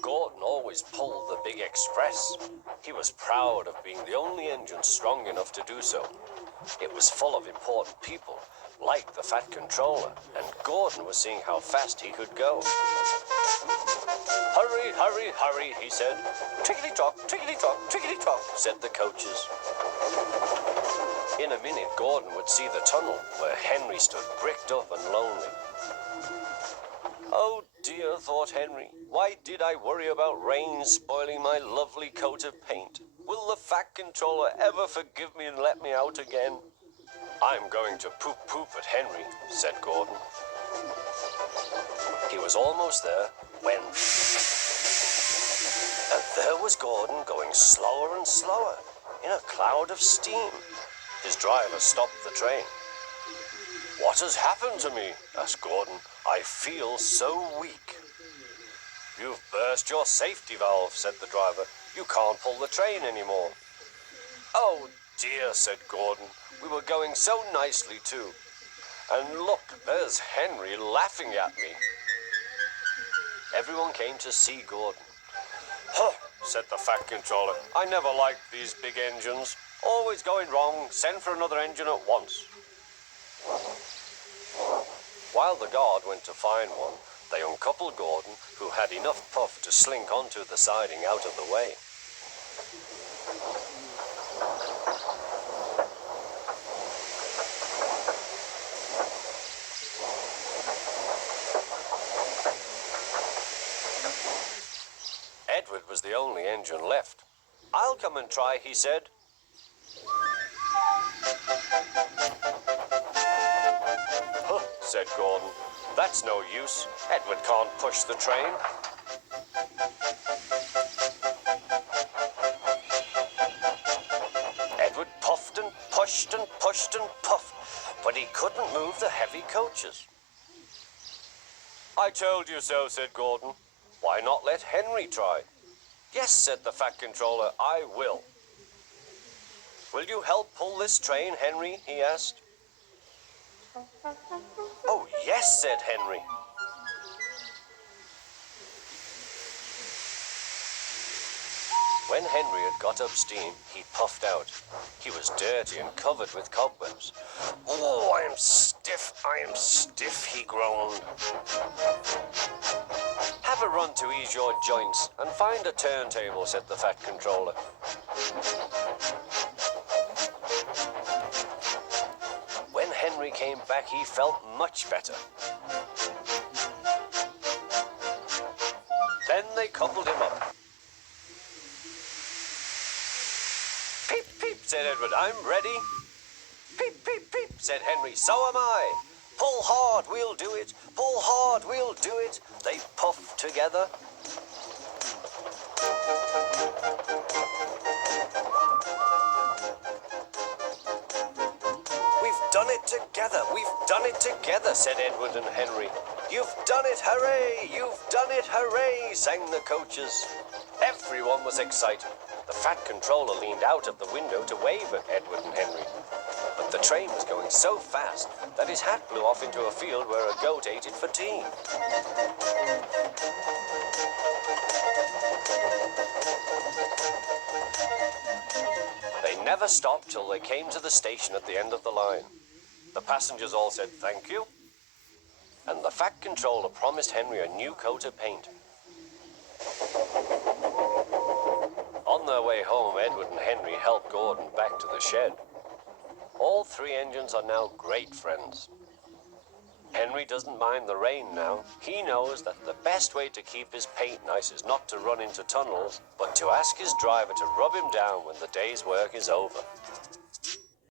Gordon always pulled the big express. He was proud of being the only engine strong enough to do so. It was full of important people, like the Fat Controller, and Gordon was seeing how fast he could go. Hurry, hurry, hurry, he said. Tickety-tock, tickety-tock, tickety-tock, said the coaches. In a minute, Gordon would see the tunnel where Henry stood bricked up and lonely. Oh dear, thought Henry, why did I worry about rain spoiling my lovely coat of paint? Will the Fat Controller ever forgive me and let me out again? I'm going to poop at Henry, said Gordon. He was almost there when... And there was Gordon going slower and slower in a cloud of steam. His driver stopped the train. What has happened to me? Asked Gordon. I feel so weak. You've burst your safety valve, said the driver. You can't pull the train anymore. Oh dear, said Gordon. We were going so nicely too. And look, there's Henry laughing at me. Everyone came to see Gordon. Huh, said the Fat Controller. I never liked these big engines. Always going wrong. Send for another engine at once. While the guard went to find one, they uncoupled Gordon, who had enough puff to slink onto the siding out of the way. Edward was the only engine left. I'll come and try, he said. Huh, said Gordon. That's no use. Edward can't push the train. Edward puffed and pushed and pushed and puffed, but he couldn't move the heavy coaches. I told you so, said Gordon. Why not let Henry try? Yes, said the Fat Controller, I will. Will you help pull this train, Henry? He asked. Oh, yes, said Henry. When Henry had got up steam, he puffed out. He was dirty and covered with cobwebs. Oh, I am stiff, he groaned. Have a run to ease your joints and find a turntable, said the Fat Controller. When Henry came back, he felt much better. Then they coupled him up. Peep, peep, said Edward, I'm ready. Peep, peep, peep, said Henry, so am I. Pull hard, we'll do it. Pull hard, we'll do it. They puffed together. We've done it together, said Edward and Henry. You've done it, hooray! You've done it, hooray! Sang the coaches. Everyone was excited. The Fat Controller leaned out of the window to wave at Edward and Henry. But the train was going so fast that his hat blew off into a field where a goat ate it for tea. They never stopped till they came to the station at the end of the line. The passengers all said thank you, and the Fat Controller promised Henry a new coat of paint. On their way home, Edward and Henry helped Gordon back to the shed. All three engines are now great friends. Henry doesn't mind the rain now. He knows that the best way to keep his paint nice is not to run into tunnels, but to ask his driver to rub him down when the day's work is over.